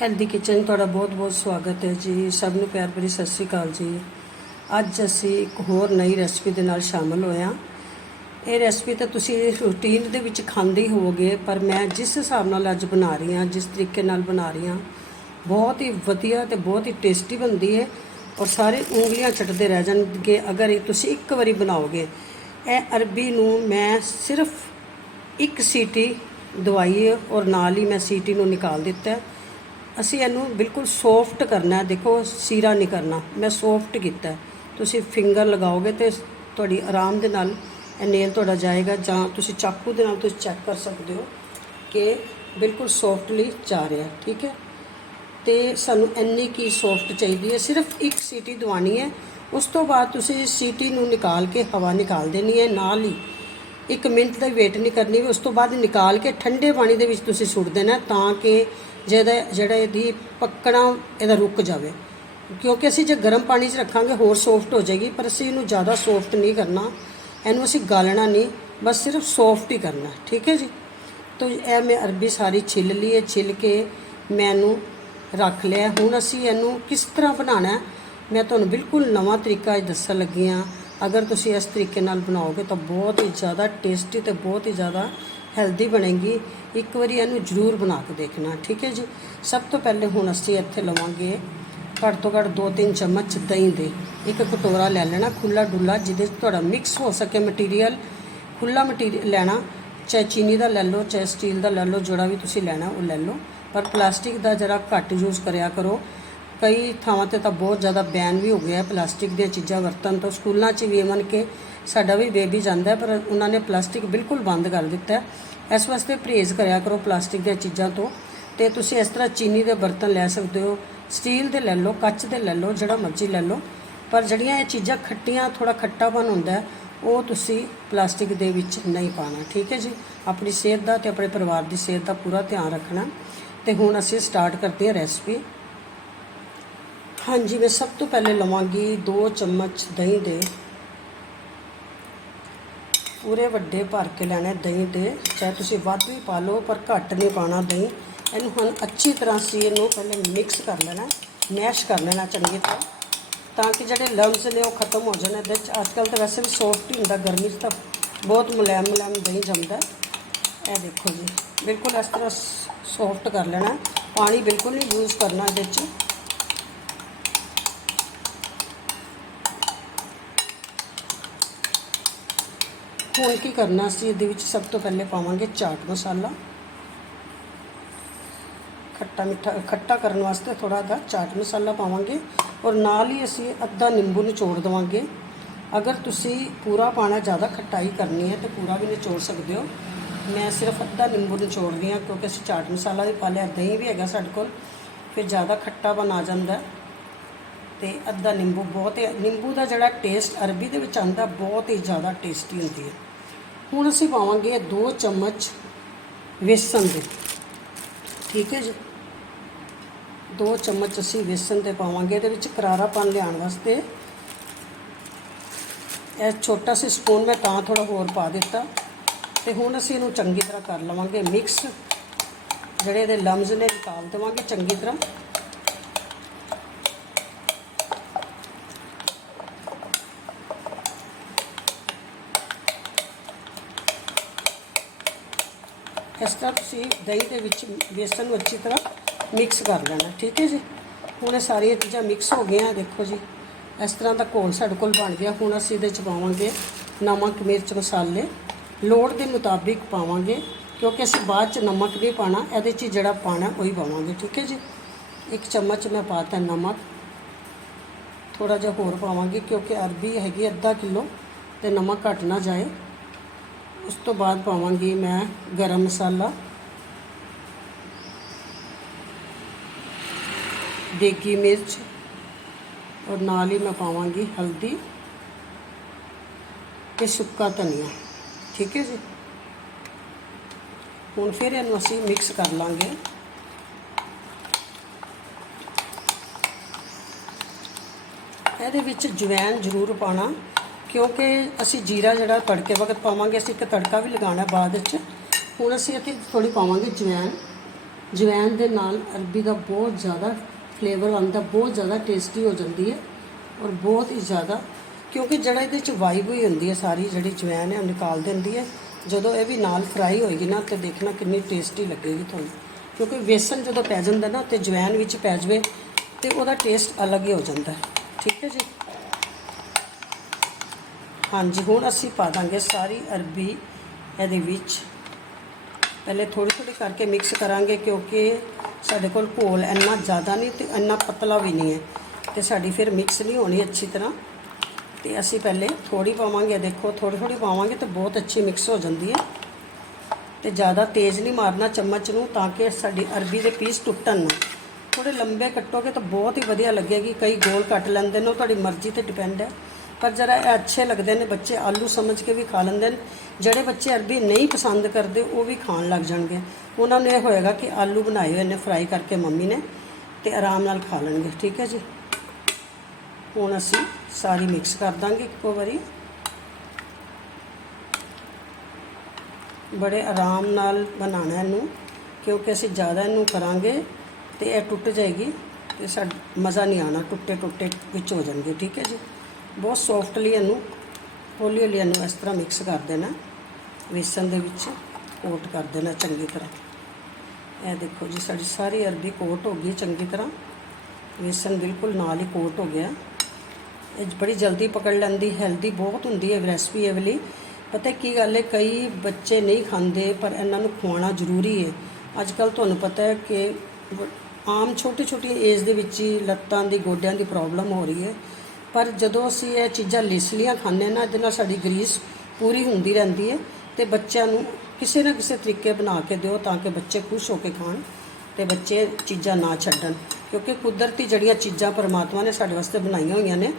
Healthy kitchen ਤੁਹਾਡਾ ਬਹੁਤ-ਬਹੁਤ ਸਵਾਗਤ ਹੈ ਜੀ। ਸਭ ਨੂੰ ਪਿਆਰ ਭਰੀ ਸਤਿ ਸ੍ਰੀ ਅਕਾਲ ਜੀ। ਅੱਜ ਅਸੀਂ ਇੱਕ ਹੋਰ ਨਈ ਰੈਸਪੀ ਦੇ ਨਾਲ ਸ਼ਾਮਲ ਹੋਏ ਹਾਂ ਇਹ ਰੈਸਪੀ ਤਾਂ ਤੁਸੀਂ ਰੂਟੀਨ ਦੇ ਵਿੱਚ ਖਾਂਦੇ ਹੀ ਹੋਵੋਗੇ, ਪਰ ਮੈਂ ਜਿਸ ਹਿਸਾਬ ਨਾਲ ਅੱਜ ਬਣਾ ਰਹੀ ਹਾਂ, ਜਿਸ ਤਰੀਕੇ ਨਾਲ ਬਣਾ ਰਹੀ ਹਾਂ, ਬਹੁਤ ਹੀ ਵਧੀਆ ਤੇ ਬਹੁਤ ਹੀ ਟੇਸਟੀ ਬਣਦੀ ਹੈ ਔਰ ਸਾਰੇ ਉਂਗਲੀਆਂ ਚਟਦੇ ਰਹਿ ਜਾਣਗੇ। ਅਗਰ ਇਹ ਤੁਸੀਂ ਇੱਕ ਵਾਰੀ ਬਣਾਓਗੇ, ਇਹ ਅਰਬੀ ਨੂੰ ਮੈਂ ਸਿਰਫ ਇੱਕ ਸੀਟੀ ਦਵਾਈ ਹੈ ਔਰ ਨਾਲ ਹੀ ਮੈਂ ਸੀਟੀ ਨੂੰ ਨਿਕਾਲ ਦਿੱਤਾ। ਅਸੀਂ ਇਹਨੂੰ ਬਿਲਕੁਲ ਸੌਫਟ ਕਰਨਾ ਹੈ। ਦੇਖੋ, ਸੀਰਾ ਨਹੀਂ ਕਰਨਾ। ਮੈਂ ਸੌਫਟ ਕੀਤਾ ਤੁਸੀਂ ਫਿੰਗਰ ਲਗਾਓਗੇ ਤੇ ਤੁਹਾਡੀ ਆਰਾਮ ਦੇ ਨਾਲ ਇਹ ਨੇਲ ਤੁਹਾਡਾ ਜਾਏਗਾ, ਜਾਂ ਤੁਸੀਂ ਚਾਕੂ ਦੇ ਨਾਲ ਤੁਸੀਂ ਚੈੱਕ ਕਰ ਸਕਦੇ ਹੋ ਕਿ ਬਿਲਕੁਲ ਸੌਫਟਲੀ ਜਾ ਰਿਹਾ, ਠੀਕ ਹੈ? ਤੇ ਸਾਨੂੰ ਇੰਨੀ ਕੀ ਸੌਫਟ ਚਾਹੀਦੀ ਹੈ? ਸਿਰਫ ਇੱਕ ਸੀਟੀ ਦਵਾਣੀ ਹੈ। ਉਸ ਤੋਂ ਬਾਅਦ ਤੁਸੀਂ ਸੀਟੀ ਨੂੰ ਨਿਕਾਲ ਕੇ ਹਵਾ ਨਿਕਾਲ ਦੇਣੀ ਹੈ, ਨਾਲ ਹੀ ਇੱਕ ਮਿੰਟ ਦਾ ਵੇਟ ਨਹੀਂ ਕਰਨੀ। ਉਸ ਤੋਂ ਬਾਅਦ ਨਿਕਾਲ ਕੇ ਠੰਡੇ ਪਾਣੀ ਦੇ ਵਿੱਚ ਤੁਸੀਂ ਸੁੱਟ ਦੇਣਾ ਤਾਂ ਕਿ ਜਿਹਦਾ ਜਿਹੜਾ ਇਹਦੀ ਪੱਕਣਾ ਇਹਦਾ ਰੁਕ ਜਾਵੇ। ਕਿਉਂਕਿ ਅਸੀਂ ਜੇ ਗਰਮ ਪਾਣੀ 'ਚ ਰੱਖਾਂਗੇ, ਹੋਰ ਸੌਫਟ ਹੋ ਜਾਏਗੀ, ਪਰ ਅਸੀਂ ਇਹਨੂੰ ਜ਼ਿਆਦਾ ਸੌਫਟ ਨਹੀਂ ਕਰਨਾ। ਇਹਨੂੰ ਅਸੀਂ ਗਾਲਣਾ ਨਹੀਂ, ਬਸ ਸਿਰਫ ਸੌਫਟ ਹੀ ਕਰਨਾ, ਠੀਕ ਹੈ ਜੀ? ਤੋ ਇਹ ਮੈਂ ਅਰਬੀ ਸਾਰੀ ਛਿੱਲ ਲਈ ਹੈ, ਛਿੱਲ ਕੇ ਮੈਂ ਇਹਨੂੰ ਰੱਖ ਲਿਆ। ਹੁਣ ਅਸੀਂ ਇਹਨੂੰ ਕਿਸ ਤਰ੍ਹਾਂ ਬਣਾਉਣਾ ਮੈਂ ਤੁਹਾਨੂੰ ਬਿਲਕੁਲ ਨਵਾਂ ਤਰੀਕਾ ਦੱਸਣ ਲੱਗੀ ਹਾਂ। ਅਗਰ ਤੁਸੀਂ ਇਸ ਤਰੀਕੇ ਨਾਲ ਬਣਾਓਗੇ ਤਾਂ ਬਹੁਤ ਹੀ ਜ਼ਿਆਦਾ ਟੇਸਟੀ ਤੇ ਬਹੁਤ ਹੀ ਜ਼ਿਆਦਾ ਹੈਲਦੀ ਬਣੇਗੀ, ਇੱਕ ਵਾਰੀ ਇਹਨੂੰ ਜ਼ਰੂਰ ਬਣਾ ਕੇ ਦੇਖਣਾ, ਠੀਕ ਹੈ ਜੀ? ਸਭ ਤੋਂ ਪਹਿਲੇ ਹੁਣ ਅਸੀਂ ਇੱਥੇ ਲਵਾਂਗੇ ਘੱਟ ਤੋਂ ਘੱਟ 2-3 ਚਮਚ ਦਹੀਂ ਦੇ, ਇੱਕ ਕਟੋਰਾ ਲੈ ਲੈਣਾ ਖੁੱਲਾ ਡੁੱਲਾ ਜਿਹਦੇ 'ਚ ਤੁਹਾਡਾ ਮਿਕਸ ਹੋ ਸਕੇ ਮਟੀਰੀਅਲ ਖੁੱਲਾ ਮਟੀਰੀਅਲ ਲੈਣਾ, ਚਾਹੇ ਚੀਨੀ ਦਾ ਲੈ ਲਓ, ਚਾਹੇ ਸਟੀਲ ਦਾ ਲੈ ਲਓ, ਜਿਹੜਾ ਵੀ ਤੁਸੀਂ ਲੈਣਾ ਉਹ ਲੈ ਲਓ। ਪਰ ਪਲਾਸਟਿਕ ਦਾ ਜਰਾ ਘੱਟ ਯੂਜ਼ ਕਰਿਆ ਕਰੋ। ਕਈ ਥਾਵਾਂ ਤੇ ਤਾਂ ਬਹੁਤ ਜ਼ਿਆਦਾ ਬੈਨ ਵੀ ਹੋ ਗਿਆ ਹੈ ਪਲਾਸਟਿਕ ਦੀਆਂ ਚੀਜ਼ਾਂ ਵਰਤਣ ਤੋਂ। ਸਕੂਲਾਂ 'ਚ ਵੀ ਇਵਨ ਕਿ ਸਾਡਾ ਵੀ ਬੇਬੀ ਜਾਂਦਾ ਪਰ ਉਹਨਾਂ ਨੇ ਪਲਾਸਟਿਕ ਬਿਲਕੁਲ ਬੰਦ ਕਰ ਦਿੱਤਾ ਇਸ ਵਾਸਤੇ ਪਰਹੇਜ਼ ਕਰਿਆ ਕਰੋ ਪਲਾਸਟਿਕ ਦੀਆਂ ਚੀਜ਼ਾਂ ਤੋਂ। ਤੇ ਤੁਸੀਂ ਇਸ ਤਰ੍ਹਾਂ ਚੀਨੀ ਦੇ ਬਰਤਨ ਲੈ ਸਕਦੇ ਹੋ, ਸਟੀਲ ਦੇ ਲੈ ਲਓ, ਕੱਚ ਦੇ ਲੈ ਲਓ, ਜਿਹੜਾ ਮਰਜ਼ੀ ਲੈ ਲਓ। ਪਰ ਜਿਹੜੀਆਂ ਇਹ ਚੀਜ਼ਾਂ ਖੱਟੀਆਂ ਥੋੜਾ ਖੱਟਾਪਨ ਹੁੰਦਾ ਉਹ ਤੁਸੀਂ ਪਲਾਸਟਿਕ ਦੇ ਵਿੱਚ ਨਹੀਂ ਪਾਣਾ ਠੀਕ ਹੈ ਜੀ? ਆਪਣੀ ਸਿਹਤ ਦਾ ਤੇ ਆਪਣੇ ਪਰਿਵਾਰ ਦੀ ਸਿਹਤ ਦਾ ਪੂਰਾ ਧਿਆਨ ਰੱਖਣਾ। ਤੇ ਹੁਣ ਅਸੀਂ ਸਟਾਰਟ ਕਰਦੇ ਹਾਂ ਰੈਸਪੀ ਹਾਂਜੀ, ਮੈਂ ਸਭ ਤੋਂ ਪਹਿਲੇ ਲਵਾਂਗੀ 2 ਚਮਚ ਦਹੀਂ ਦੇ ਪੂਰੇ ਵੱਡੇ ਭਰ ਕੇ ਲੈਣੇ ਦਹੀਂ ਦੇ, ਚਾਹੇ ਤੁਸੀਂ ਵੱਧ ਵੀ ਪਾ ਲਓ ਪਰ ਘੱਟ ਨਹੀਂ ਪਾਣਾ ਦਹੀਂ। ਇਹਨੂੰ ਹੁਣ ਅੱਛੀ ਤਰ੍ਹਾਂ ਸੀ ਇਹਨੂੰ ਪਹਿਲੇ ਮਿਕਸ ਕਰ ਲੈਣਾ ਮੈਸ਼ ਕਰ ਲੈਣਾ ਚੰਗੀ ਤਰ੍ਹਾਂ, ਤਾਂ ਕਿ ਜਿਹੜੇ ਲੰਮਸ ਨੇ ਉਹ ਖਤਮ ਹੋ ਜਾਣ ਇਹਦੇ ਚ ਅੱਜ ਕੱਲ੍ਹ ਤਾਂ ਵੈਸੇ ਵੀ ਸੌਫਟ ਹੀ ਹੁੰਦਾ, ਗਰਮੀ 'ਚ ਤਾਂ ਬਹੁਤ ਮੁਲਾਇਮ ਮੁਲਾਇਮ ਦਹੀਂ ਜੰਮਦਾ। ਇਹ ਦੇਖੋ ਜੀ, ਬਿਲਕੁਲ ਇਸ ਤਰ੍ਹਾਂ ਸੌਫਟ ਕਰ ਲੈਣਾ। ਪਾਣੀ ਬਿਲਕੁਲ ਨਹੀਂ ਯੂਜ਼ ਕਰਨਾ ਇਹਦੇ 'ਚ। ਹੁਣ ਕੀ ਕਰਨਾ ਸੀ ਇਹਦੇ ਵਿੱਚ ਸਭ ਤੋਂ ਪਹਿਲੇ ਪਾਵਾਂਗੇ ਚਾਟ ਮਸਾਲਾ। ਖੱਟਾ ਮਿੱਠਾ, ਖੱਟਾ ਕਰਨ ਵਾਸਤੇ ਥੋੜਾ ਜਿਹਾ ਚਾਟ ਮਸਾਲਾ ਪਾਵਾਂਗੇ ਔਰ ਨਾਲ ਹੀ ਅਸੀਂ ਅੱਧਾ ਨਿੰਬੂ ਨਿਚੋੜ ਦਵਾਂਗੇ। ਅਗਰ ਤੁਸੀਂ ਪੂਰਾ ਪਾਣਾ ਜ਼ਿਆਦਾ ਖੱਟਾਈ ਕਰਨੀ ਹੈ ਤਾਂ ਪੂਰਾ ਵੀ ਨਿਚੋੜ ਸਕਦੇ ਹੋ। ਮੈਂ ਸਿਰਫ ਅੱਧਾ ਨਿੰਬੂ ਨਿਚੋੜ ਰਹੀ ਹਾਂ ਕਿਉਂਕਿ ਅਸੀਂ ਚਾਟ ਮਸਾਲਾ ਵੀ ਪਾ ਲਿਆ, ਦਹੀਂ ਵੀ ਹੈਗਾ ਸਾਡੇ ਕੋਲ, ਫਿਰ ਜ਼ਿਆਦਾ ਖੱਟਾ ਬਣਾ ਜਾਂਦਾ। ਤੇ ਅੱਧਾ ਨਿੰਬੂ ਬਹੁਤ ਹੀ ਨਿੰਬੂ ਦਾ ਜਿਹੜਾ ਟੇਸਟ ਅਰਬੀ ਦੇ ਵਿੱਚ ਆਉਂਦਾ, ਬਹੁਤ ਹੀ ਜ਼ਿਆਦਾ ਟੇਸਟੀ ਹੁੰਦੀ ਹੈ। ਹੁਣ ਅਸੀਂ ਪਾਵਾਂਗੇ 2 ਚਮਚ ਵੇਸਣ ਦੇ। ਠੀਕ ਹੈ ਜੀ? 2 ਚਮਚ ਅਸੀਂ ਵੇਸਣ ਦੇ ਪਾਵਾਂਗੇ। ਇਹਦੇ ਵਿੱਚ ਕਰਾਰਾਪਨ ਲਿਆਉਣ ਵਾਸਤੇ ਇਹ ਛੋਟਾ ਸੀ ਸਪੂਨ ਮੈਂ ਤਾਂ ਥੋੜਾ ਹੋਰ ਪਾ ਦਿੱਤਾ। ਤੇ ਹੁਣ ਅਸੀਂ ਇਹਨੂੰ ਚੰਗੀ ਤਰ੍ਹਾਂ ਕਰ ਲਵਾਂਗੇ ਮਿਕਸ ਜਿਹੜੇ ਇਹਦੇ ਲਮਜ਼ ਨੇ, ਨਿਕਾਲ ਦੇਵਾਂਗੇ ਚੰਗੀ ਤਰ੍ਹਾਂ। ਇਸ ਤਰ੍ਹਾਂ ਤੁਸੀਂ ਦਹੀਂ ਦੇ ਵਿੱਚ ਬੇਸਨ ਨੂੰ ਅੱਛੀ ਤਰ੍ਹਾਂ ਮਿਕਸ ਕਰ ਲੈਣਾ, ਠੀਕ ਹੈ ਜੀ? ਹੁਣ ਇਹ ਸਾਰੀਆਂ ਚੀਜ਼ਾਂ ਮਿਕਸ ਹੋ ਗਈਆਂ, ਦੇਖੋ ਜੀ। ਇਸ ਤਰ੍ਹਾਂ ਦਾ ਘੋਲ ਸਾਡੇ ਕੋਲ ਬਣ ਗਿਆ। ਹੁਣ ਅਸੀਂ ਇਹਦੇ ਚ ਪਾਵਾਂਗੇ ਨਮਕ, ਮਿਰਚ, ਮਸਾਲੇ। ਲੋੜ ਦੇ ਮੁਤਾਬਿਕ ਪਾਵਾਂਗੇ, ਕਿਉਂਕਿ ਅਸੀਂ ਬਾਅਦ ਚ ਨਮਕ ਨਹੀਂ ਪਾਣਾ। ਇਹਦੇ ਚ ਜਿਹੜਾ ਪਾਣਾ, ਉਹੀ ਪਾਵਾਂਗੇ, ਠੀਕ ਹੈ ਜੀ? ਇੱਕ ਚਮਚ ਮੈਂ ਪਾਤਾ ਨਮਕ। ਥੋੜਾ ਜਿਹਾ ਹੋਰ ਪਾਵਾਂਗੇ, ਕਿਉਂਕਿ ਅਰਬੀ ਹੈਗੀ ਅੱਧਾ ਕਿਲੋ, ਤੇ ਨਮਕ ਘਟ ਨਾ ਜਾਏ। ਉਸ ਤੋਂ ਬਾਅਦ ਪਾਵਾਂਗੀ ਮੈਂ ਗਰਮ ਮਸਾਲਾ। ਦੇਗੀ ਮਿਰਚ ਔਰ ਨਾਲ ਹੀ ਮੈਂ ਪਾਵਾਂਗੀ ਹਲਦੀ ਤੇ ਸੁੱਕਾ ਧਨੀਆ। ਠੀਕ ਹੈ ਜੀ? ਹੁਣ ਫਿਰ ਇਹਨੂੰ ਅਸੀਂ ਮਿਕਸ ਕਰ ਲਾਂਗੇ। ਇਹਦੇ ਵਿੱਚ ਜਵੈਨ ਜ਼ਰੂਰ ਪਾਣਾ ਕਿਉਂਕਿ ਅਸੀਂ ਜੀਰਾ ਜਿਹੜਾ ਤੜਕੇ ਵਕਤ ਪਾਵਾਂਗੇ, ਅਸੀਂ ਇੱਕ ਤੜਕਾ ਵੀ ਲਗਾਉਣਾ ਬਾਅਦ ਵਿੱਚ। ਹੁਣ ਅਸੀਂ ਇੱਥੇ ਥੋੜੀ ਪਾਵਾਂਗੇ ਜਵੈਣ। ਜਵੈਣ ਦੇ ਨਾਲ ਅਰਬੀ ਦਾ ਬਹੁਤ ਜ਼ਿਆਦਾ ਫਲੇਵਰ ਆਉਂਦਾ, ਬਹੁਤ ਜ਼ਿਆਦਾ ਟੇਸਟੀ ਹੋ ਜਾਂਦੀ ਹੈ ਔਰ ਬਹੁਤ ਹੀ ਜ਼ਿਆਦਾ, ਕਿਉਂਕਿ ਜਿਹੜਾ ਇਹਦੇ ਵਿੱਚ ਵਾਈਬ ਹੋਈ ਹੁੰਦੀ ਹੈ ਸਾਰੀ, ਜਿਹੜੀ ਜਵੈਣ ਹੈ, ਉਹ ਨਿਕਾਲ ਦਿੰਦੀ ਹੈ। ਜਦੋਂ ਇਹ ਵੀ ਨਾਲ ਫਰਾਈ ਹੋਏਗੀ ਨਾ, ਤੇ ਦੇਖਣਾ ਕਿੰਨੀ ਟੇਸਟੀ ਲੱਗੇਗੀ ਤੁਹਾਨੂੰ। ਕਿਉਂਕਿ ਵੇਸਣ ਜਦੋਂ ਪੈ ਜਾਂਦਾ ਨਾ, ਤੇ ਜਵੈਣ ਵਿੱਚ ਪੈ ਜਾਵੇ, ਤੇ ਉਹਦਾ ਟੇਸਟ ਅਲੱਗ ਹੀ ਹੋ ਜਾਂਦਾ। ਠੀਕ ਹੈ ਜੀ? ਹਾਂਜੀ, ਹੁਣ ਅਸੀਂ ਪਾ ਦਾਂਗੇ ਸਾਰੀ ਅਰਬੀ ਇਹਦੇ ਵਿੱਚ। ਪਹਿਲੇ ਥੋੜੀ ਥੋੜੀ ਕਰਕੇ ਮਿਕਸ ਕਰਾਂਗੇ ਕਿਉਂਕਿ ਸਾਡੇ ਕੋਲ ਘੋਲ ਇੰਨਾ ਜ਼ਿਆਦਾ ਨਹੀਂ ਤੇ ਇੰਨਾ ਪਤਲਾ ਵੀ ਨਹੀਂ ਹੈ ਤੇ ਸਾਡੀ ਫਿਰ ਮਿਕਸ ਨਹੀਂ ਹੋਣੀ ਅੱਛੀ ਤਰ੍ਹਾਂ। ਤੇ ਅਸੀਂ ਪਹਿਲੇ ਥੋੜੀ ਪਾਵਾਂਗੇ, ਦੇਖੋ ਥੋੜੀ ਥੋੜੀ ਪਾਵਾਂਗੇ ਤੇ ਬਹੁਤ ਅੱਛੀ ਮਿਕਸ ਹੋ ਜਾਂਦੀ ਹੈ। ਤੇ ਜ਼ਿਆਦਾ ਤੇਜ਼ ਨਹੀਂ ਮਾਰਨਾ ਚਮਚ ਨੂੰ ਤਾਂ ਕਿ ਸਾਡੀ ਅਰਬੀ ਦੇ ਪੀਸ ਟੁੱਟਣ ਨਾ। ਥੋੜੇ ਲੰਬੇ ਕੱਟੋਗੇ ਤਾਂ ਬਹੁਤ ਹੀ ਵਧੀਆ ਲੱਗੇਗੀ, ਕਈ ਗੋਲ ਕੱਟ ਲੈਂਦੇ ਨੇ, ਉਹ ਤੁਹਾਡੀ ਮਰਜ਼ੀ ਤੇ ਡਿਪੈਂਡ ਹੈ। ਪਰ ਜਰਾ ਇਹ ਅੱਛੇ ਲੱਗਦੇ ਨੇ ਬੱਚੇ, ਆਲੂ ਸਮਝ ਕੇ ਵੀ ਖਾ ਲੈਂਦੇ ਨੇ। ਜਿਹੜੇ ਬੱਚੇ ਅਰਬੀ ਨਹੀਂ ਪਸੰਦ ਕਰਦੇ, ਉਹ ਵੀ ਖਾਣ ਲੱਗ ਜਾਣਗੇ। ਉਹਨਾਂ ਨੂੰ ਇਹ ਹੋਏਗਾ ਕਿ ਆਲੂ ਬਣਾਏ ਹੋਏ ਨੇ ਫਰਾਈ ਕਰਕੇ ਮੰਮੀ ਨੇ ਤੇ ਆਰਾਮ ਨਾਲ ਖਾ ਲੈਣਗੇ, ਠੀਕ ਹੈ ਜੀ? ਹੁਣ ਅਸੀਂ ਸਾਰੀ ਮਿਕਸ ਕਰ ਦਾਂਗੇ ਇੱਕੋ ਵਾਰੀ। ਬੜੇ ਆਰਾਮ ਨਾਲ ਬਣਾਉਣਾ ਇਹਨੂੰ, ਕਿਉਂਕਿ ਅਸੀਂ ਜ਼ਿਆਦਾ ਇਹਨੂੰ ਕਰਾਂਗੇ ਤੇ ਇਹ ਟੁੱਟ ਜਾਏਗੀ ਤੇ ਸਾਡਾ ਮਜ਼ਾ ਨਹੀਂ ਆਣਾ ਟੁੱਟੇ ਟੁੱਟੇ ਵਿੱਚ ਹੋ ਜਾਣਗੇ, ਠੀਕ ਹੈ ਜੀ? ਬਹੁਤ ਸੌਫਟਲੀ ਇਹਨੂੰ ਹੌਲੀ ਹੌਲੀ ਇਹਨੂੰ ਇਸ ਤਰ੍ਹਾਂ ਮਿਕਸ ਕਰ ਦੇਣਾ। ਵੇਸਣ ਦੇ ਵਿੱਚ ਕੋਟ ਕਰ ਦੇਣਾ ਚੰਗੀ ਤਰ੍ਹਾਂ। ਇਹ ਦੇਖੋ ਜੀ, ਸਾਡੀ ਸਾਰੀ ਅਰਬੀ ਕੋਟ ਹੋ ਗਈ ਚੰਗੀ ਤਰ੍ਹਾਂ। ਵੇਸਣ ਬਿਲਕੁਲ ਨਾਲ ਹੀ ਕੋਟ ਹੋ ਗਿਆ। ਇਹ ਬੜੀ ਜਲਦੀ ਪਕੜ ਲੈਂਦੀ ਹੈਲਦੀ ਬਹੁਤ ਹੁੰਦੀ ਹੈ ਰੈਸਪੀ ਇਹ ਵਾਲੀ। ਪਤਾ ਕੀ ਗੱਲ ਹੈ, ਕਈ ਬੱਚੇ ਨਹੀਂ ਖਾਂਦੇ, ਪਰ ਇਹਨਾਂ ਨੂੰ ਖਵਾਉਣਾ ਜ਼ਰੂਰੀ ਹੈ। ਅੱਜ ਕੱਲ ਤੁਹਾਨੂੰ ਪਤਾ ਹੈ ਕਿ ਆਮ ਛੋਟੀ ਛੋਟੀ ਏਜ ਦੇ ਵਿੱਚ ਹੀ ਲੱਤਾਂ ਦੀ, ਗੋਡਿਆਂ ਦੀ ਪ੍ਰੋਬਲਮ ਹੋ ਰਹੀ ਹੈ। ਪਰ ਜਦੋਂ ਅਸੀਂ ਇਹ ਚੀਜ਼ਾਂ ਲਿਸਲੀਆਂ ਖਾਂਦੇ ਨਾ, ਇਹਦੇ ਨਾਲ ਸਾਡੀ ਗਰੀਸ ਪੂਰੀ ਹੁੰਦੀ ਰਹਿੰਦੀ ਹੈ ਤੇ ਬੱਚਿਆਂ ਨੂੰ ਕਿਸੇ ਨਾ ਕਿਸੇ ਤਰੀਕੇ ਬਣਾ ਕੇ ਦਿਓ ਤਾਂ ਕਿ ਬੱਚੇ ਖੁਸ਼ ਹੋ ਕੇ ਖਾਣ ਤੇ ਬੱਚੇ ਚੀਜ਼ਾਂ ਨਾ ਛੱਡਣ। ਕਿਉਂਕਿ ਕੁਦਰਤੀ ਜਿਹੜੀਆਂ ਚੀਜ਼ਾਂ ਪਰਮਾਤਮਾ ਨੇ ਸਾਡੇ ਵਾਸਤੇ ਬਣਾਈਆਂ ਹੋਈਆਂ ਨੇ,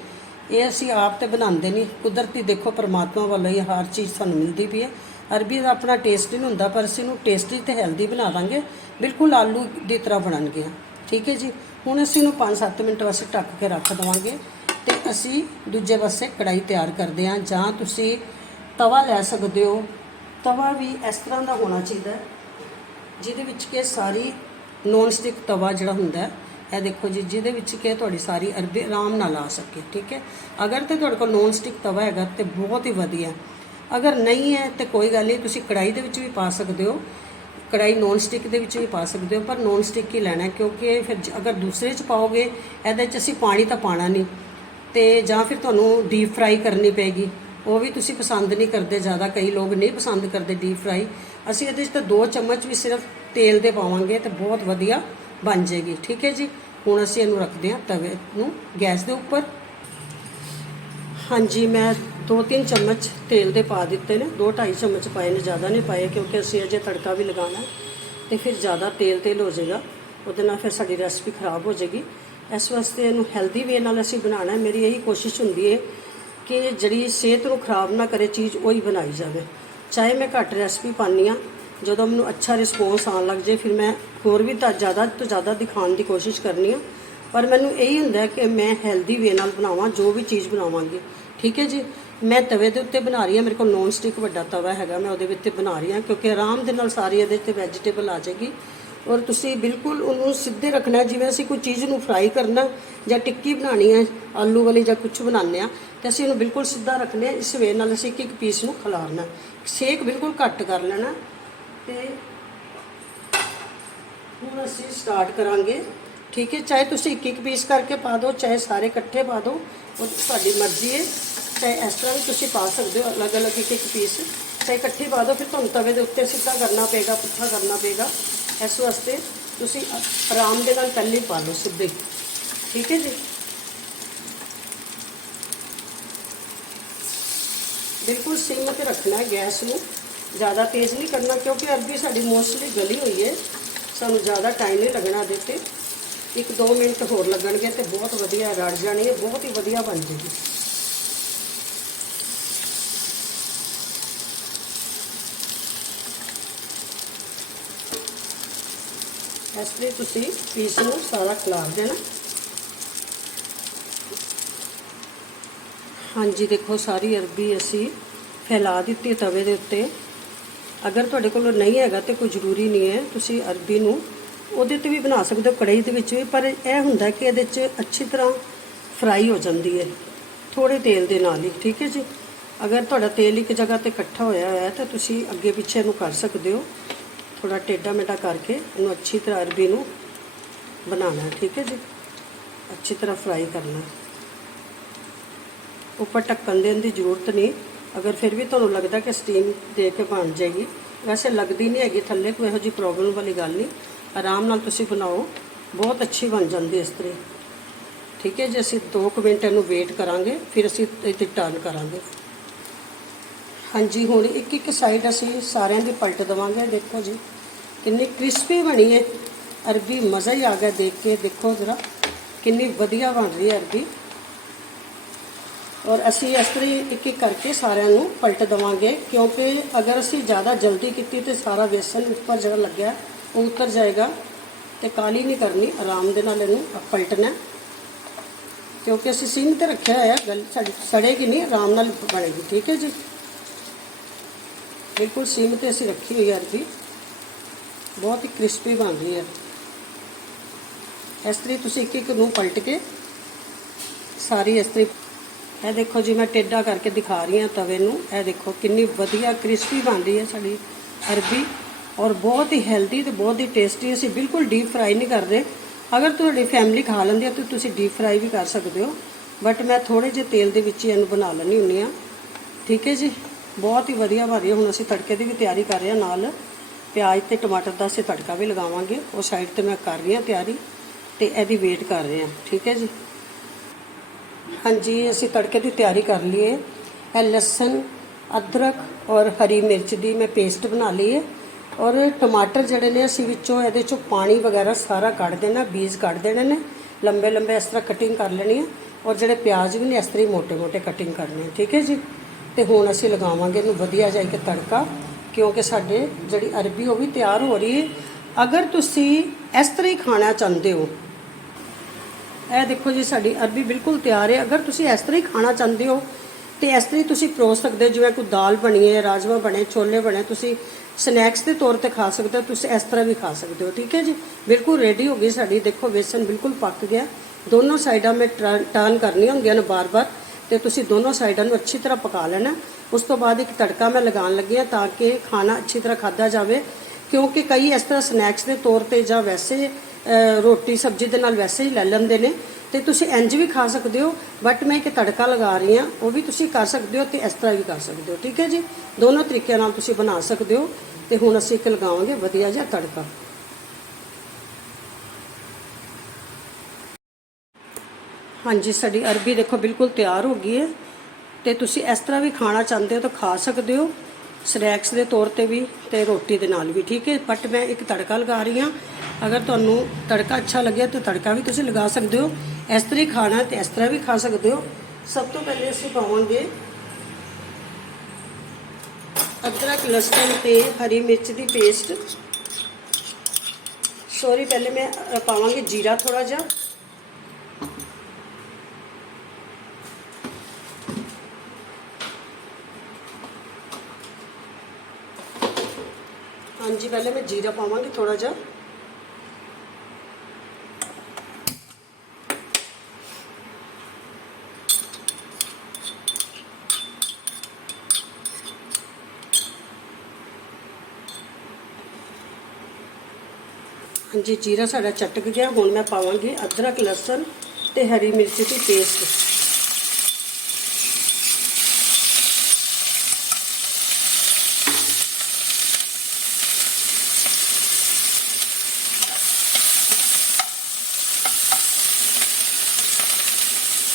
ਇਹ ਅਸੀਂ ਆਪ ਤੇ ਬਣਾਉਂਦੇ ਨਹੀਂ। ਕੁਦਰਤੀ ਦੇਖੋ, ਪਰਮਾਤਮਾ ਵੱਲੋਂ ਹੀ ਹਰ ਚੀਜ਼ ਸਾਨੂੰ ਮਿਲਦੀ ਪਈ ਹੈ। ਅਰਬੀ ਦਾ ਆਪਣਾ ਟੇਸਟ ਨਹੀਂ ਹੁੰਦਾ, ਪਰ ਅਸੀਂ ਨੂੰ ਟੇਸਟੀ ਤੇ ਹੈਲਦੀ ਬਣਾ ਦਾਂਗੇ। ਬਿਲਕੁਲ ਆਲੂ ਦੀ ਤਰ੍ਹਾਂ ਬਣਨਗੇ ਠੀਕ ਹੈ ਜੀ? ਹੁਣ ਅਸੀਂ ਇਹਨੂੰ 5-7 ਮਿੰਟ ਵਾਸਤੇ ਢੱਕ ਕੇ ਰੱਖ ਦਵਾਂਗੇ। ਤੇ ਅਸੀਂ ਦੂਜੇ ਪਾਸੇ ਕੜਾਈ ਤਿਆਰ ਕਰਦੇ ਹਾਂ ਜਾਂ ਤੁਸੀਂ ਤਵਾ ਲੈ ਸਕਦੇ ਹੋ। ਤਵਾ ਵੀ ਇਸ ਤਰ੍ਹਾਂ ਦਾ ਹੋਣਾ ਚਾਹੀਦਾ ਜਿਹਦੇ ਵਿੱਚ ਕਿ ਸਾਰੀ ਨੋਨ ਸਟਿਕ ਤਵਾ ਜਿਹੜਾ ਹੁੰਦਾ ਇਹ ਦੇਖੋ ਜੀ, ਜਿਹਦੇ ਵਿੱਚ ਕਿ ਤੁਹਾਡੀ ਸਾਰੀ ਅਰਬੀ ਆਰਾਮ ਨਾਲ ਆ ਸਕੇ ਠੀਕ ਹੈ। ਅਗਰ ਤੇ ਤੁਹਾਡੇ ਕੋਲ ਨੋਨ ਸਟਿਕ ਤਵਾ ਹੈਗਾ ਤੇ ਬਹੁਤ ਹੀ ਵਧੀਆ ਅਗਰ ਨਹੀਂ ਹੈ ਤੇ ਕੋਈ ਗੱਲ ਨਹੀਂ, ਤੁਸੀਂ ਕੜਾਈ ਦੇ ਵਿੱਚ ਵੀ ਪਾ ਸਕਦੇ ਹੋ। ਕੜਾਈ ਨੋਨ ਸਟਿਕ ਦੇ ਵਿੱਚ ਵੀ ਪਾ ਸਕਦੇ ਹੋ, ਪਰ ਨੋਨ ਸਟਿਕ ਹੀ ਲੈਣਾ ਕਿਉਂਕਿ ਫਿਰ ਅਗਰ ਦੂਸਰੇ 'ਚ ਪਾਓਗੇ, ਇਹਦੇ 'ਚ ਅਸੀਂ ਪਾਣੀ ਤਾਂ ਪਾਣਾ ਨਹੀਂ। ਤੇ ਜਾਂ ਫਿਰ ਤੁਹਾਨੂੰ ਡੀਪ ਫਰਾਈ ਕਰਨੀ ਪਏਗੀ। ਉਹ ਵੀ ਤੁਸੀਂ ਪਸੰਦ ਨਹੀਂ ਕਰਦੇ ਜ਼ਿਆਦਾ, ਕਈ ਲੋਕ ਨਹੀਂ ਪਸੰਦ ਕਰਦੇ ਡੀਪ ਫਰਾਈ ਅਸੀਂ ਇਹਦੇ 'ਚ ਤਾਂ ਦੋ ਚਮਚ ਵੀ ਸਿਰਫ ਤੇਲ ਦੇ ਪਾਵਾਂਗੇ ਤੇ ਬਹੁਤ ਵਧੀਆ ਬਣ ਜਾਏਗੀ। ਠੀਕ ਹੈ ਜੀ? ਹੁਣ ਅਸੀਂ ਇਹਨੂੰ ਰੱਖਦੇ ਹਾਂ ਤਵੇ ਨੂੰ ਗੈਸ ਦੇ ਉੱਪਰ। ਹਾਂਜੀ, ਮੈਂ 2-3 ਚਮਚ ਤੇਲ ਦੇ ਪਾ ਦਿੱਤੇ ਨੇ। 2-2.5 ਚਮਚ ਪਾਏ ਨੇ, ਜ਼ਿਆਦਾ ਨਹੀਂ ਪਾਏ ਕਿਉਂਕਿ ਅਸੀਂ ਅਜੇ ਤੜਕਾ ਵੀ ਲਗਾਉਣਾ ਹੈ ਤੇ ਫਿਰ ਜ਼ਿਆਦਾ ਤੇਲ ਤੇਲ ਹੋ ਜਾਏਗਾ। ਉਹਦੇ ਨਾਲ ਫਿਰ ਸਾਡੀ ਰੈਸਪੀ ਖਰਾਬ ਹੋ ਜਾਏਗੀ। ਇਸ ਵਾਸਤੇ ਇਹਨੂੰ ਹੈਲਦੀ ਵੇ ਨਾਲ ਅਸੀਂ ਬਣਾਉਣਾ ਮੇਰੀ ਇਹੀ ਕੋਸ਼ਿਸ਼ ਹੁੰਦੀ ਹੈ ਕਿ ਜਿਹੜੀ ਸਿਹਤ ਨੂੰ ਖਰਾਬ ਨਾ ਕਰੇ, ਚੀਜ਼ ਉਹੀ ਬਣਾਈ ਜਾਵੇ। ਚਾਹੇ ਮੈਂ ਘੱਟ ਰੈਸਪੀ ਪਾਉਂਦੀ ਹਾਂ, ਜਦੋਂ ਮੈਨੂੰ ਅੱਛਾ ਰਿਸਪੌਂਸ ਆਉਣ ਲੱਗ ਜੇ ਫਿਰ ਮੈਂ ਹੋਰ ਵੀ ਤਾਂ ਜ਼ਿਆਦਾ ਤੋਂ ਜ਼ਿਆਦਾ ਦਿਖਾਉਣ ਦੀ ਕੋਸ਼ਿਸ਼ ਕਰਨੀ ਆ। ਪਰ ਮੈਨੂੰ ਇਹੀ ਹੁੰਦਾ ਕਿ ਮੈਂ ਹੈਲਦੀ ਵੇ ਨਾਲ ਬਣਾਵਾਂ, ਜੋ ਵੀ ਚੀਜ਼ ਬਣਾਵਾਂਗੀ। ਠੀਕ ਹੈ ਜੀ? ਮੈਂ ਤਵੇ ਦੇ ਉੱਤੇ ਬਣਾ ਰਹੀ ਹਾਂ। ਮੇਰੇ ਕੋਲ ਨੌਨ ਸਟਿਕ ਵੱਡਾ ਤਵਾ ਹੈਗਾ, ਮੈਂ ਉਹਦੇ ਵਿੱਚ ਬਣਾ ਰਹੀ ਹਾਂ, ਕਿਉਂਕਿ ਆਰਾਮ ਦੇ ਨਾਲ ਸਾਰੀ ਇਹਦੇ ਤੇ ਵੈਜੀਟੇਬਲ ਆ ਜਾਏਗੀ। ਔਰ ਤੁਸੀਂ ਬਿਲਕੁਲ ਉਹਨੂੰ ਸਿੱਧੇ ਰੱਖਣਾ, ਜਿਵੇਂ ਅਸੀਂ ਕੋਈ ਚੀਜ਼ ਨੂੰ ਫਰਾਈ ਕਰਨਾ ਜਾਂ ਟਿੱਕੀ ਬਣਾਉਣੀ ਹੈ, ਆਲੂ ਵਾਲੀ ਜਾਂ ਕੁਝ ਬਣਾਉਂਦੇ ਆ ਤੇ ਅਸੀਂ ਇਹਨੂੰ ਬਿਲਕੁਲ ਸਿੱਧਾ ਰੱਖਣਾ ਹੈ। ਇਸ ਵੇ ਨਾਲ ਅਸੀਂ ਇੱਕ ਇੱਕ ਪੀਸ ਨੂੰ ਖਿਲਾਰਨਾ। ਸੇਕ ਬਿਲਕੁਲ ਘੱਟ ਕਰ ਲੈਣਾ ਤੇ ਹੁਣ ਅਸੀਂ ਸਟਾਰਟ ਕਰਾਂਗੇ। ਠੀਕ ਹੈ, ਚਾਹੇ ਤੁਸੀਂ ਇੱਕ ਇੱਕ ਪੀਸ ਕਰਕੇ ਪਾ ਦਿਓ, ਚਾਹੇ ਸਾਰੇ ਇਕੱਠੇ ਪਾ ਦਿਓ, ਉਹ ਤੁਹਾਡੀ ਮਰਜ਼ੀ ਹੈ। ਚਾਹੇ ਇਸ ਤਰ੍ਹਾਂ ਵੀ ਤੁਸੀਂ ਪਾ ਸਕਦੇ ਹੋ, ਅਲੱਗ-ਅਲੱਗ ਇੱਕ ਇੱਕ ਪੀਸ ਚਾਹੇ ਇਕੱਠੇ ਪਾ ਦਿਓ, ਫਿਰ ਤੁਹਾਨੂੰ ਤਵੇ ਦੇ ਉੱਤੇ ਸਿੱਧਾ ਕਰਨਾ ਪਏਗਾ, ਪੁੱਠਾ ਕਰਨਾ ਪਏਗਾ। ਇਸ ਵਾਸਤੇ ਤੁਸੀਂ ਆਰਾਮ ਦੇ ਨਾਲ ਪਹਿਲੇ ਪਾ ਲਓ ਸਿੱਧੇ। ਠੀਕ ਹੈ ਜੀ? ਬਿਲਕੁਲ ਸਿਮ ਤੇ ਰੱਖਣਾ ਹੈ ਗੈਸ ਨੂੰ। ਜ਼ਿਆਦਾ ਤੇਜ਼ ਨਹੀਂ ਕਰਨਾ ਕਿਉਂਕਿ ਅਰਬੀ ਸਾਡੀ ਮੋਸਟਲੀ ਗਲੀ ਹੋਈ ਹੈ। ਸਾਨੂੰ ਜ਼ਿਆਦਾ ਟਾਈਮ ਨਹੀਂ ਲੱਗਣਾ ਇਹਦੇ ਤੇ। ਇੱਕ 2 ਮਿੰਟ ਹੋਰ ਲੱਗਣਗੇ ਤੇ ਬਹੁਤ ਵਧੀਆ ਰੜ ਜਾਣੀ ਹੈ, ਬਹੁਤ ਹੀ ਵਧੀਆ ਬਣ ਜੇਗੀ ਇਸ ਲਈ ਤੁਸੀਂ ਪੀਸ ਨੂੰ ਸਾਰਾ ਖਿਲਾਰ ਦੇਣਾ। ਹਾਂਜੀ, ਦੇਖੋ, ਸਾਰੀ ਅਰਬੀ ਅਸੀਂ ਫੈਲਾ ਦਿੱਤੀ ਤਵੇ ਦੇ ਉੱਤੇ। ਅਗਰ ਤੁਹਾਡੇ ਕੋਲ ਨਹੀਂ ਹੈਗਾ ਤੇ ਕੋਈ ਜ਼ਰੂਰੀ ਨਹੀਂ ਹੈ, ਤੁਸੀਂ ਅਰਬੀ ਨੂੰ ਉਹਦੇ ਤੇ ਵੀ ਬਣਾ ਸਕਦੇ ਹੋ ਕੜਾਈ ਦੇ ਵਿੱਚ ਵੀ, ਪਰ ਇਹ ਹੁੰਦਾ ਕਿ ਇਹਦੇ 'ਚ ਅੱਛੀ ਤਰ੍ਹਾਂ ਫਰਾਈ ਹੋ ਜਾਂਦੀ ਹੈ ਥੋੜੇ ਤੇਲ ਦੇ ਨਾਲ ਹੀ, ਠੀਕ ਹੈ ਜੀ? ਅਗਰ ਤੁਹਾਡਾ ਤੇਲ ਇੱਕ ਜਗ੍ਹਾ ਤੇ ਇਕੱਠਾ ਹੋਇਆ ਹੋਇਆ ਹੈ, ਤਾਂ ਤੁਸੀਂ ਅੱਗੇ ਪਿੱਛੇ ਇਹਨੂੰ ਕਰ ਸਕਦੇ ਹੋ। ਥੋੜਾ ਟੇਢਾ ਮੇਢਾ ਕਰਕੇ ਇਹਨੂੰ ਅੱਛੀ ਤਰ੍ਹਾਂ ਅਰਬੀ ਨੂੰ ਬਣਾਉਣਾ ਠੀਕ ਹੈ ਜੀ? ਅੱਛੀ ਤਰ੍ਹਾਂ ਫਰਾਈ ਕਰਨਾ ਉੱਪਰ ਢੱਕਣ ਦੇਣ ਦੀ ਜ਼ਰੂਰਤ ਨਹੀਂ। ਅਗਰ ਫਿਰ ਵੀ ਤੁਹਾਨੂੰ ਲੱਗਦਾ ਕਿ ਸਟੀਮ ਦੇ ਕੇ ਬਣ ਜਾਏਗੀ, ਵੈਸੇ ਲੱਗਦੀ ਨਹੀਂ ਹੈਗੀ, ਥੱਲੇ ਕੋਈ ਇਹੋ ਜਿਹੀ ਪ੍ਰੋਬਲਮ ਵਾਲੀ ਗੱਲ ਨਹੀਂ। ਆਰਾਮ ਨਾਲ ਤੁਸੀਂ ਬਣਾਓ। ਬਹੁਤ ਅੱਛੀ ਬਣ ਜਾਂਦੀ ਇਸ ਤਰ੍ਹਾਂ। ਠੀਕ ਹੈ ਜੀ, ਅਸੀਂ 2 ਮਿੰਟ ਇਹਨੂੰ ਵੇਟ ਕਰਾਂਗੇ, ਫਿਰ ਅਸੀਂ ਇਹ ਟਰਨ ਕਰਾਂਗੇ। ਹਾਂਜੀ, ਹੁਣ ਇੱਕ ਇੱਕ ਸਾਈਡ ਅਸੀਂ ਸਾਰਿਆਂ ਦੀ ਪਲਟ ਦਵਾਂਗੇ। ਦੇਖੋ ਜੀ, ਕਿੰਨੀ ਕ੍ਰਿਸਪੀ ਬਣੀ ਹੈ ਅਰਬੀ ਮਜ਼ਾ ਹੀ ਆ ਗਿਆ ਦੇਖ ਕੇ। ਦੇਖੋ ਜ਼ਰਾ, ਕਿੰਨੀ ਵਧੀਆ ਬਣ ਰਹੀ ਹੈ ਅਰਬੀ। ਔਰ ਅਸੀਂ ਇਸ ਤਰ੍ਹਾਂ ਹੀ ਇੱਕ ਇੱਕ ਕਰਕੇ ਸਾਰਿਆਂ ਨੂੰ ਪਲਟ ਦਵਾਂਗੇ। ਕਿਉਂਕਿ ਅਗਰ ਅਸੀਂ ਜ਼ਿਆਦਾ ਜਲਦੀ ਕੀਤੀ ਤੇ ਸਾਰਾ ਵੇਸਣ ਉੱਪਰ ਜਿਹੜਾ ਲੱਗਿਆ, ਉਹ ਉਤਰ ਜਾਏਗਾ ਤੇ ਕਾਲੀ ਨਹੀਂ ਕਰਨੀ। ਆਰਾਮ ਦੇ ਨਾਲ ਇਹਨੂੰ ਪਲਟਣਾ ਕਿਉਂਕਿ ਅਸੀਂ ਸਿੰਮ ਤੇ ਰੱਖਿਆ ਹੋਇਆ ਗੱਲ ਸਾਡੀ ਸੜੇਗੀ ਨਹੀਂ, ਆਰਾਮ ਨਾਲ ਬਣੇਗੀ। ਠੀਕ ਹੈ ਜੀ? ਬਿਲਕੁਲ ਸਿੰਮ ਤੇ ਅਸੀਂ ਰੱਖੀ ਹੋਈ ਹੈ ਅਰਬੀ। ਬਹੁਤ ਹੀ ਕ੍ਰਿਸਪੀ ਬਣ ਰਹੀ ਹੈ। ਇਸ ਤਰ੍ਹਾਂ ਤੁਸੀਂ ਇੱਕ ਇੱਕ ਨੂੰ ਪਲਟ ਕੇ ਸਾਰੀ ਇਸ ਤਰ੍ਹਾਂ ਇਹ ਦੇਖੋ ਜੀ, ਮੈਂ ਟੇਢਾ ਕਰਕੇ ਦਿਖਾ ਰਹੀ ਹਾਂ ਤਵੇ ਨੂੰ। ਇਹ ਦੇਖੋ ਕਿੰਨੀ ਵਧੀਆ ਕ੍ਰਿਸਪੀ ਬਣਦੀ ਹੈ ਸਾਡੀ ਅਰਬੀ। ਔਰ ਬਹੁਤ ਹੀ ਹੈਲਦੀ ਤੇ ਬਹੁਤ ਹੀ ਟੇਸਟੀ ਅਸੀਂ ਬਿਲਕੁਲ ਡੀਪ ਫਰਾਈ ਨਹੀਂ ਕਰਦੇ। ਅਗਰ ਤੁਹਾਡੀ ਫੈਮਿਲੀ ਖਾ ਲੈਂਦੀ ਹੈ ਤਾਂ ਤੁਸੀਂ ਡੀਪ ਫਰਾਈ ਵੀ ਕਰ ਸਕਦੇ ਹੋ। ਬਟ ਮੈਂ ਥੋੜੇ ਜਿਹੇ ਤੇਲ ਦੇ ਵਿੱਚ ਹੀ ਇਹਨੂੰ ਬਣਾ ਲੈਣੀ ਹੁੰਦੀ ਆ ਠੀਕ ਹੈ ਜੀ? ਬਹੁਤ ਹੀ ਵਧੀਆ ਬਣ ਰਹੀ ਹੈ ਹੁਣ ਅਸੀਂ ਤੜਕੇ ਦੀ ਵੀ ਤਿਆਰੀ ਕਰ ਰਹੇ ਹਾਂ ਨਾਲ। ਪਿਆਜ਼ ਤੇ ਟਮਾਟਰ ਦਾ ਅਸੀਂ ਤੜਕਾ ਵੀ ਲਗਾਵਾਂਗੇ। ਉਹ ਸਾਈਡ ਤੇ ਮੈਂ ਕਰ ਰਹੀ ਹਾਂ ਤਿਆਰੀ ਤੇ ਇਹਦੀ ਵੇਟ ਕਰ ਰਹੇ ਹਾਂ। ਠੀਕ ਹੈ ਜੀ? ਹਾਂਜੀ, ਅਸੀਂ ਤੜਕੇ ਦੀ ਤਿਆਰੀ ਕਰ ਲਈਏ। ਇਹ ਲਸਣ, ਅਦਰਕ ਔਰ ਹਰੀ ਮਿਰਚ ਦੀ ਮੈਂ ਪੇਸਟ ਬਣਾ ਲਈ ਹੈ। ਔਰ ਟਮਾਟਰ ਜਿਹੜੇ ਨੇ ਅਸੀਂ ਵਿੱਚੋਂ ਇਹਦੇ ਚੋਂ ਪਾਣੀ ਵਗੈਰਾ ਸਾਰਾ ਕੱਢ ਦੇਣਾ, ਬੀਜ ਕੱਢ ਦੇਣੇ ਨੇ। ਲੰਬੇ ਲੰਬੇ ਇਸ ਤਰ੍ਹਾਂ ਕਟਿੰਗ ਕਰ ਲੈਣੀ ਹੈ। ਔਰ ਜਿਹੜੇ ਪਿਆਜ਼ ਵੀ ਨੇ, ਇਸ ਤਰ੍ਹਾਂ ਹੀ ਮੋٹے ਮੋٹے ਕਟਿੰਗ ਕਰਨੇ ਠੀਕ ਹੈ ਜੀ? ਤੇ ਹੁਣ ਅਸੀਂ ਲਗਾਵਾਂਗੇ ਇਹਨੂੰ ਵਧੀਆ ਜਾਈ ਕੇ ਤੜਕਾ, ਕਿਉਂਕਿ ਸਾਡੇ ਜਿਹੜੀ ਅਰਬੀ ਉਹ ਵੀ ਤਿਆਰ ਹੋ ਰਹੀ ਹੈ। ਅਗਰ ਤੁਸੀਂ ਇਸ ਤਰ੍ਹਾਂ ਹੀ ਖਾਣਾ ਚਾਹੁੰਦੇ ਹੋ, ਇਹ ਦੇਖੋ ਜੀ, ਸਾਡੀ ਅਰਬੀ ਬਿਲਕੁਲ ਤਿਆਰ ਹੈ। ਅਗਰ ਤੁਸੀਂ ਇਸ ਤਰ੍ਹਾਂ ਹੀ ਖਾਣਾ ਚਾਹੁੰਦੇ ਹੋ ਤੇ ਇਸ ਤਰ੍ਹਾਂ ਹੀ ਤੁਸੀਂ ਪਰੋਸ ਸਕਦੇ ਹੋ, ਜਿਵੇਂ ਕੋਈ ਦਾਲ ਬਣੀ ਹੈ ਰਾਜਮਾ ਬਣੇ, ਛੋਲੇ ਬਣੇ, ਤੁਸੀਂ ਸਨੈਕਸ ਦੇ ਤੌਰ ਤੇ ਖਾ ਸਕਦੇ ਹੋ, ਤੁਸੀਂ ਇਸ ਤਰ੍ਹਾਂ ਵੀ ਖਾ ਸਕਦੇ ਹੋ। ਠੀਕ ਹੈ ਜੀ? ਬਿਲਕੁਲ ਰੈਡੀ ਹੋ ਗਈ ਸਾਡੀ। ਦੇਖੋ, ਵੇਸਣ ਬਿਲਕੁਲ ਪੱਕ ਗਿਆ। ਦੋਨੋਂ ਸਾਈਡਾਂ ਮੈਂ ਟਰਨ ਕਰਨੀਆਂ ਹੁੰਦੀਆਂ ਨੇ ਬਾਰ-ਬਾਰ। ਤੇ ਤੁਸੀਂ ਦੋਨੋਂ ਸਾਈਡਾਂ ਨੂੰ ਅੱਛੀ ਤਰ੍ਹਾਂ ਪਕਾ ਲੈਣਾ। ਉਸ ਤੋਂ ਬਾਅਦ ਇੱਕ ਤੜਕਾ ਮੈਂ ਲਗਾਉਣ ਲੱਗੀ ਹਾਂ ਤਾਂ ਕਿ ਖਾਣਾ ਅੱਛੀ ਤਰ੍ਹਾਂ ਖਾਦਾ ਜਾਵੇ। ਕਿਉਂਕਿ ਕਈ ਇਸ ਤਰ੍ਹਾਂ ਸਨੈਕਸ ਦੇ ਤੌਰ ਤੇ ਜਾਂ ਵੈਸੇ ਰੋਟੀ, ਸਬਜ਼ੀ ਦੇ ਨਾਲ ਵੈਸੇ ਹੀ ਲੈ ਲੈਂਦੇ ਨੇ। ਤੇ ਤੁਸੀਂ ਇੰਜ ਵੀ ਖਾ ਸਕਦੇ ਹੋ ਬਟ ਮੈਂ ਇੱਕ ਤੜਕਾ ਲਗਾ ਰਹੀ ਹਾਂ। ਉਹ ਵੀ ਤੁਸੀਂ ਕਰ ਸਕਦੇ ਹੋ ਤੇ ਇਸ ਤਰ੍ਹਾਂ ਵੀ ਕਰ ਸਕਦੇ ਹੋ, ਠੀਕ ਹੈ ਜੀ? ਦੋਨੋਂ ਤਰੀਕਿਆਂ ਨਾਲ ਤੁਸੀਂ ਬਣਾ ਸਕਦੇ ਹੋ। ਤੇ ਹੁਣ ਅਸੀਂ ਇੱਕ ਲਗਾਵਾਂਗੇ ਵਧੀਆ ਜਿਹਾ ਤੜਕਾ। ਹਾਂਜੀ ਸਾਡੀ ਅਰਬੀ ਦੇਖੋ ਬਿਲਕੁਲ ਤਿਆਰ ਹੋ ਗਈ ਹੈ। ਤੇ ਤੁਸੀਂ ਇਸ ਤਰ੍ਹਾਂ ਵੀ ਖਾਣਾ ਚਾਹੁੰਦੇ ਹੋ ਤਾਂ ਖਾ ਸਕਦੇ ਹੋ। ਸਨੈਕਸ ਦੇ ਤੌਰ ਤੇ ਵੀ ਤੇ ਰੋਟੀ ਦੇ ਨਾਲ ਵੀ ਠੀਕ ਹੈ। ਬਟ ਮੈਂ ਇੱਕ ਤੜਕਾ ਲਗਾ ਰਹੀ ਹਾਂ। ਅਗਰ ਤੁਹਾਨੂੰ ਤੜਕਾ ਅੱਛਾ ਲੱਗਿਆ ਤਾਂ ਤੜਕਾ ਵੀ ਤੁਸੀਂ ਲਗਾ ਸਕਦੇ ਹੋ। ਇਸ ਤਰ੍ਹਾਂ ਹੀ ਖਾਣਾ ਤੇ ਇਸ ਤਰ੍ਹਾਂ ਵੀ ਖਾ ਸਕਦੇ ਹੋ। ਸਭ ਤੋਂ ਪਹਿਲੇ ਅਸੀਂ ਪਾਵਾਂਗੇ ਅਦਰਕ ਲਸਣ ਤੇ ਹਰੀ ਮਿਰਚ ਦੀ ਪੇਸਟ। ਸੌਰੀ ਪਹਿਲੇ ਮੈਂ ਅ, ਪਾਵਾਂਗੀ ਜੀਰਾ ਥੋੜਾ ਜਿਹਾ ਹਾਂਜੀ ਪਹਿਲੇ ਮੈਂ ਜੀਰਾ ਪਾਵਾਂਗੀ ਥੋੜਾ ਜਿਹਾ। ਹਾਂਜੀ, ਜੀਰਾ ਸਾਡਾ ਚਟਕ ਗਿਆ। ਹੁਣ ਮੈਂ ਪਾਵਾਂਗੀ ਅਦਰਕ, ਲਸਣ ਤੇ ਹਰੀ ਮਿਰਚ ਦੀ ਪੇਸਟ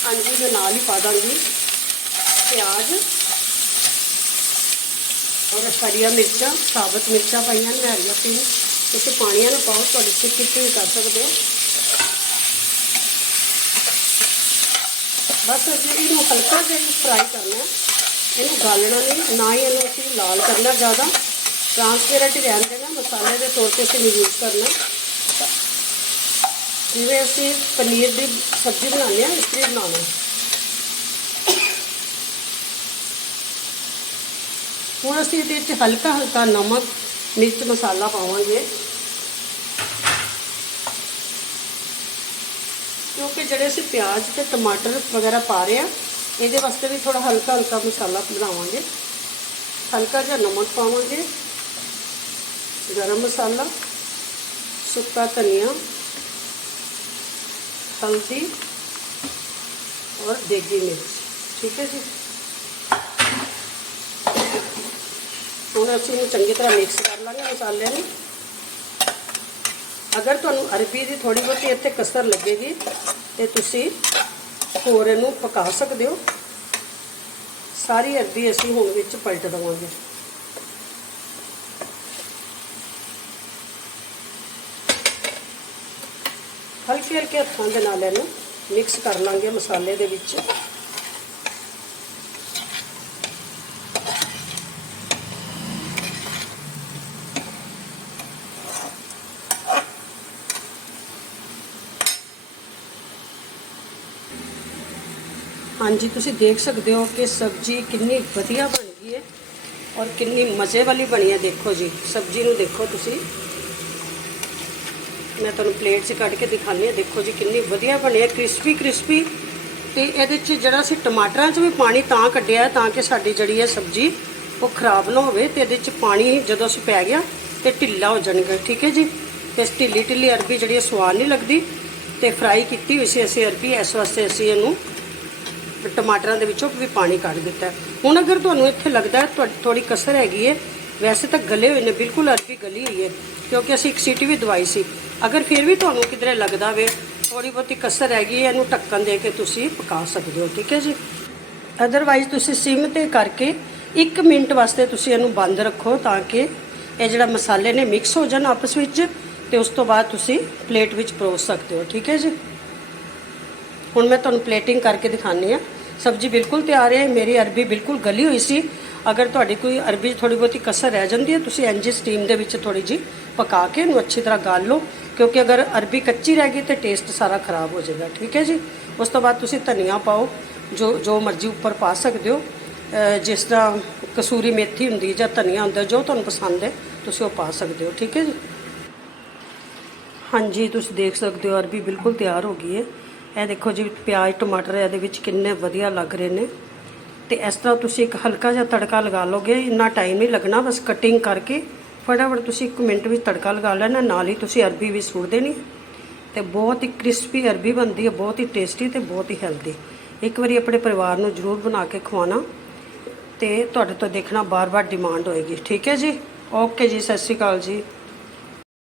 ਹਾਂਜੀ ਮੈਂ ਨਾਲ ਹੀ ਪਾ ਦਾਂਗੀ ਪਿਆਜ਼ ਔਰ ਹਰੀਆਂ ਮਿਰਚਾਂ, ਸਾਬਤ ਮਿਰਚਾਂ ਪਾਈਆਂ ਨੇ ਹਰੀਆਂ ਤਿੰਨ ਤੁਸੀਂ ਪਾਣੀਆਂ ਨੂੰ ਪਾਓ, ਤੁਹਾਡੀ ਸਕਿਪ ਵੀ ਕਰ ਸਕਦੇ ਹੋ। ਬਸ ਅਸੀਂ ਇਹਨੂੰ ਹਲਕਾ ਜਿਹਾ ਫਰਾਈ ਕਰਨਾ ਇਹਨੂੰ ਗਾਲਣਾ ਨਹੀਂ, ਨਾ ਹੀ ਇਹਨੂੰ ਅਸੀਂ ਲਾਲ ਕਰਨਾ ਜ਼ਿਆਦਾ। ਟ੍ਰਾਂਸਪੇਰੈਂਟ ਹੀ ਰਹਿਣ ਦੇਣਾ, ਮਸਾਲੇ ਦੇ ਤੌਰ ਤੇ ਅਸੀਂ ਯੂਜ਼ ਕਰਨਾ ਜਿਵੇਂ ਅਸੀਂ ਪਨੀਰ ਦੀ ਸਬਜ਼ੀ ਬਣਾਉਂਦੇ ਹਾਂ ਇਸ ਤਰ੍ਹਾਂ ਹੀ। ਬਣਾਉਣਾ ਹੁਣ ਅਸੀਂ ਇਹਦੇ ਵਿੱਚ ਹਲਕਾ ਹਲਕਾ ਨਮਕ, ਮਿਰਚ ਮਸਾਲਾ ਪਾਵਾਂਗੇ। ਕਿਉਂਕਿ ਜਿਹੜੇ ਅਸੀਂ ਪਿਆਜ਼ ਤੇ ਟਮਾਟਰ ਵਗੈਰਾ ਪਾ ਰਹੇ ਆ ਇਹਦੇ ਵਾਸਤੇ ਵੀ ਥੋੜਾ ਹਲਕਾ ਹਲਕਾ ਮਸਾਲਾ ਬਣਾਵਾਂਗੇ। ਹਲਕਾ ਜਿਹਾ ਨਮਕ ਪਾਵਾਂਗੇ। ਗਰਮ ਮਸਾਲਾ, ਸੁੱਕਾ ਧਨੀਆ, ਹਲਦੀ ਔਰ ਦੇਗੀ ਮਿਰਚ। ਠੀਕ ਹੈ ਜੀ? ਹੁਣ ਅਸੀਂ ਇਹਨੂੰ ਚੰਗੀ ਤਰ੍ਹਾਂ ਮਿਕਸ ਕਰ ਲਾਂਗੇ ਮਸਾਲੇ ਨੂੰ। ਅਗਰ ਤੁਹਾਨੂੰ ਅਰਬੀ ਦੀ ਥੋੜੀ ਬਹੁਤੀ ਇੱਥੇ ਕਸਰ ਲੱਗੇਗੀ, ਤੇ ਤੁਸੀਂ ਹੋਰ ਇਹਨੂੰ ਪਕਾ ਸਕਦੇ ਹੋ। ਸਾਰੀ ਅਰਬੀ ਅਸੀਂ ਹੁਣ ਵਿੱਚ ਪਲਟ ਦਵਾਂਗੇ। ਹਲਕੇ ਹਲਕੇ ਹੱਥਾਂ ਦੇ ਨਾਲ ਇਹਨੂੰ ਮਿਕਸ ਕਰ ਲਾਂਗੇ ਮਸਾਲੇ ਦੇ ਵਿੱਚ। ਹਾਂਜੀ, ਤੁਸੀਂ ਦੇਖ ਸਕਦੇ ਹੋ ਕਿ ਸਬਜ਼ੀ ਕਿੰਨੀ ਵਧੀਆ ਬਣ ਗਈ ਹੈ ਔਰ ਕਿੰਨੀ ਮਜ਼ੇ ਵਾਲੀ ਬਣੀ ਹੈ ਦੇਖੋ ਜੀ, ਸਬਜ਼ੀ ਨੂੰ ਦੇਖੋ ਤੁਸੀਂ। ਮੈਂ ਤੁਹਾਨੂੰ ਪਲੇਟ 'ਚ ਕੱਢ ਕੇ ਦਿਖਾਉਂਦੀ ਹਾਂ। ਦੇਖੋ ਜੀ, ਕਿੰਨੀ ਵਧੀਆ ਬਣੀ ਹੈ ਕ੍ਰਿਸਪੀ ਕ੍ਰਿਸਪੀ। ਤੇ ਇਹਦੇ 'ਚ ਜਿਹੜਾ ਅਸੀਂ ਟਮਾਟਰਾਂ 'ਚ ਵੀ ਪਾਣੀ ਤਾਂ ਕੱਢਿਆ ਤਾਂ ਕਿ ਸਾਡੀ ਜਿਹੜੀ ਹੈ ਸਬਜ਼ੀ ਉਹ ਖਰਾਬ ਨਾ ਹੋਵੇ ਤੇ ਇਹਦੇ 'ਚ ਪਾਣੀ ਜਦੋਂ ਅਸੀਂ ਪੈ ਗਿਆ ਤੇ ਢਿੱਲਾ ਹੋ ਜਾਣਗਾ, ਠੀਕ ਹੈ ਜੀ? ਤੇ ਢਿੱਲੀ ਢਿੱਲੀ ਅਰਬੀ ਜਿਹੜੀ ਹੈ ਸਵਾਦ ਨਹੀਂ ਲੱਗਦੀ। ਤੇ ਫਰਾਈ ਕੀਤੀ ਹੋਈ ਸੀ ਅਸੀਂ ਅਰਬੀ, ਇਸ ਵਾਸਤੇ ਅਸੀਂ ਇਹਨੂੰ ਟਮਾਟਰਾਂ ਦੇ ਵਿੱਚੋਂ ਵੀ ਪਾਣੀ ਕੱਢ ਦਿੱਤਾ ਹੁਣ ਅਗਰ ਤੁਹਾਨੂੰ ਇੱਥੇ ਲੱਗਦਾ ਹੈ ਥੋੜੀ ਕਸਰ ਹੈਗੀ ਹੈ, ਵੈਸੇ ਤਾਂ ਗਲੇ ਹੋਏ ਨੇ, ਬਿਲਕੁਲ ਅਰਬੀ ਗਲੀ ਹੋਈ ਹੈ, ਕਿਉਂਕਿ ਅਸੀਂ ਇੱਕ ਸੀਟੀ ਵੀ ਦਵਾਈ ਸੀ। ਅਗਰ ਫਿਰ ਵੀ ਤੁਹਾਨੂੰ ਕਿਧਰੇ ਲੱਗਦਾ ਵੇ ਥੋੜੀ ਬਹੁਤੀ ਕਸਰ ਹੈਗੀ ਹੈ, ਇਹਨੂੰ ਢੱਕਣ ਦੇ ਕੇ ਤੁਸੀਂ ਪਕਾ ਸਕਦੇ ਹੋ, ਠੀਕ ਹੈ ਜੀ? ਅਦਰਵਾਈਜ਼ ਤੁਸੀਂ ਸਿਮ ਤੇ ਕਰਕੇ 1 ਮਿੰਟ ਵਾਸਤੇ ਤੁਸੀਂ ਇਹਨੂੰ ਬੰਦ ਰੱਖੋ ਤਾਂ ਕਿ ਇਹ ਜਿਹੜਾ ਮਸਾਲੇ ਨੇ ਮਿਕਸ ਹੋ ਜਾਣ ਆਪਸ ਵਿੱਚ ਤੇ ਉਸ ਤੋਂ ਬਾਅਦ ਤੁਸੀਂ ਪਲੇਟ ਵਿੱਚ ਪਰੋਸ ਸਕਦੇ ਹੋ, ਠੀਕ ਹੈ ਜੀ? ਹੁਣ ਮੈਂ ਤੁਹਾਨੂੰ ਪਲੇਟਿੰਗ ਕਰਕੇ ਦਿਖਾਉਂਦੀ ਆ ਸਬਜ਼ੀ ਬਿਲਕੁਲ ਤਿਆਰ ਹੈ, ਮੇਰੀ ਅਰਬੀ ਬਿਲਕੁਲ ਗਲੀ ਹੋਈ ਸੀ। ਅਗਰ ਤੁਹਾਡੀ ਕੋਈ ਅਰਬੀ ਥੋੜੀ ਬਹੁਤੀ ਕਸਰ ਰਹਿ ਜਾਂਦੀ ਹੈ, ਤੁਸੀਂ ਇੰਜ ਸਟੀਮ ਦੇ ਵਿੱਚ ਥੋੜੀ ਜੀ ਪਕਾ ਕੇ ਇਹਨੂੰ ਅੱਛੀ ਤਰ੍ਹਾਂ ਗਾਲ ਲਓ। ਕਿਉਂਕਿ ਅਗਰ ਅਰਬੀ ਕੱਚੀ ਰਹਿ ਗਈ ਤੇ ਟੇਸਟ ਸਾਰਾ ਖਰਾਬ ਹੋ ਜਾਏਗਾ, ਠੀਕ ਹੈ ਜੀ? ਉਸ ਤੋਂ ਬਾਅਦ ਤੁਸੀਂ ਧਨੀਆ ਪਾਓ, ਜੋ ਜੋ ਮਰਜ਼ੀ ਉੱਪਰ ਪਾ ਸਕਦੇ ਹੋ। ਜਿਸ ਤਰ੍ਹਾਂ ਕਸੂਰੀ ਮੇਥੀ ਹੁੰਦੀ ਜਾਂ ਧਨੀਆ ਹੁੰਦਾ, ਜੋ ਤੁਹਾਨੂੰ ਪਸੰਦ ਹੈ, ਤੁਸੀਂ ਉਹ ਪਾ ਸਕਦੇ ਹੋ, ਠੀਕ ਹੈ ਜੀ? ਹਾਂਜੀ, ਤੁਸੀਂ ਦੇਖ ਸਕਦੇ ਹੋ, ਅਰਬੀ ਬਿਲਕੁਲ ਤਿਆਰ ਹੋ ਗਈ ਹੈ। ਇਹ ਦੇਖੋ ਜੀ, ਪਿਆਜ਼, ਟਮਾਟਰ ਇਹਦੇ ਵਿੱਚ ਕਿੰਨੇ ਵਧੀਆ ਲੱਗ ਰਹੇ ਨੇ। ਤੇ ਇਸ ਤਰ੍ਹਾਂ ਤੁਸੀਂ ਇੱਕ ਹਲਕਾ ਜਿਹਾ ਤੜਕਾ ਲਗਾ ਲੋਗੇ ਇੰਨਾ ਟਾਈਮ ਨਹੀਂ ਲੱਗਣਾ, ਬਸ ਕਟਿੰਗ ਕਰਕੇ ਫਟਾਫਟ ਤੁਸੀਂ 1 ਮਿੰਟ ਵਿੱਚ ਤੜਕਾ ਲਗਾ ਲੈਣਾ, ਨਾਲ ਹੀ ਤੁਸੀਂ ਅਰਬੀ ਵੀ ਸੁੱਟ ਦੇਣੀ। ਤੇ ਬਹੁਤ ਹੀ ਕ੍ਰਿਸਪੀ ਅਰਬੀ ਬਣਦੀ ਹੈ, ਬਹੁਤ ਹੀ ਟੇਸਟੀ ਤੇ ਬਹੁਤ ਹੀ ਹੈਲਦੀ ਇੱਕ ਵਾਰੀ ਆਪਣੇ ਪਰਿਵਾਰ ਨੂੰ ਜ਼ਰੂਰ ਬਣਾ ਕੇ ਖਵਾਉਣਾ ਤੇ ਤੁਹਾਡੇ ਤੋਂ ਦੇਖਣਾ ਬਾਰ-ਬਾਰ ਡਿਮਾਂਡ ਹੋਏਗੀ। ਠੀਕ ਹੈ ਜੀ? ਓਕੇ ਜੀ, ਸਤਿ ਸ਼੍ਰੀ ਅਕਾਲ ਜੀ।